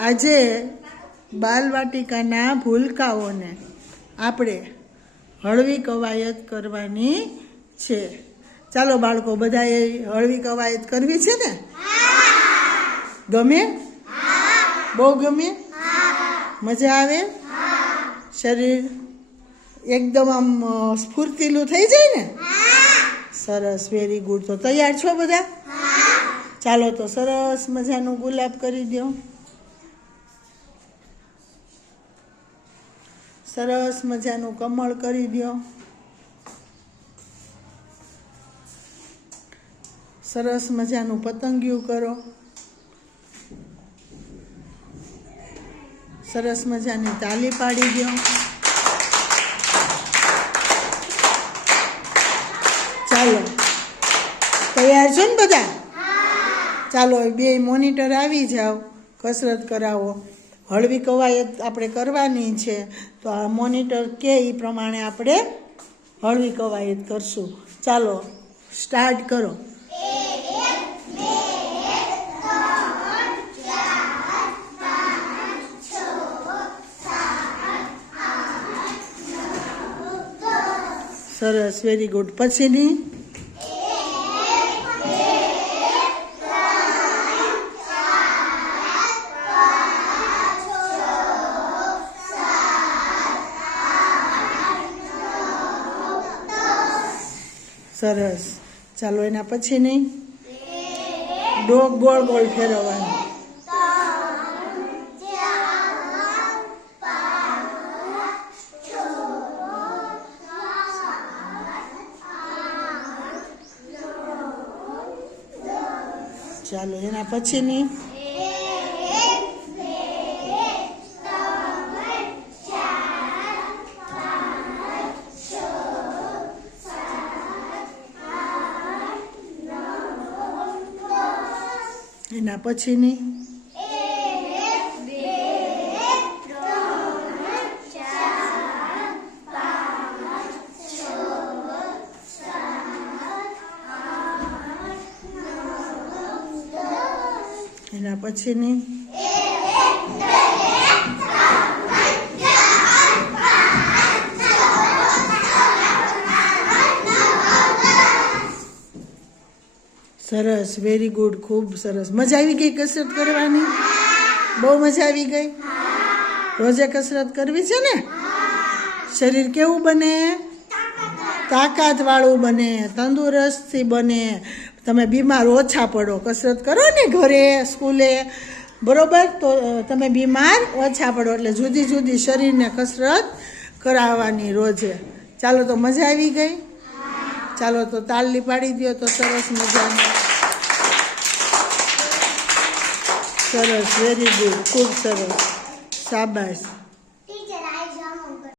આજે બાલવાટિકાના ભૂલકાઓને આપણે હળવી કવાયત કરવાની છે. ચાલો બાળકો, બધાએ હળવી કવાયત કરવી છે ને? ગમે? બહુ ગમે? મજા આવે? શરીર એકદમ આમ સ્ફૂર્તિલું થઈ જાય ને? સરસ વેરી ગુડ તો તૈયાર છો બધા? ચાલો તો સરસ મજાનું ગુલાબ કરી દો. સરસ મજાનું કમળ કરી દો સરસ મજાનું પતંગિયું કરો. સરસ મજાની તાલી પાડી દો ચાલો. તૈયાર છો ને બધા? ચાલો બે મોનિટર આવી જાઓ. કસરત કરાવો. હળવી કવાયત આપણે કરવાની છે, તો આ મોનિટર કે એ પ્રમાણે આપણે હળવી કવાયત કરશું. ચાલો સ્ટાર્ટ કરો. સરસ વેરી ગુડ પછીની સરસ. ચાલો એના પછીની ડોક ગોળ ગોળ ફેરવવાનું. ચાલો એના પછીની એના પછીની? એના પછીની? સરસ વેરી ગુડ ખૂબ સરસ. મજા આવી ગઈ કસરત કરવાની? બહુ મજા આવી ગઈ? રોજે કસરત કરવી છે ને? શરીર કેવું બને? તાકાત વાળું બને, તંદુરસ્તી બને. તમે બીમાર ઓછા પડો. કસરત કરો ને ઘરે, સ્કૂલે. બરોબર? તો તમે બીમાર ઓછા પડો. એટલે જુદી જુદી શરીરને કસરત કરાવવાની રોજે. ચાલો તો મજા આવી ગઈ? ચાલો તો તાલ પાડી દો તો સરસ મજાનું. સરસ વેરી ગુડ ખૂબ સરસ. શાબાશ.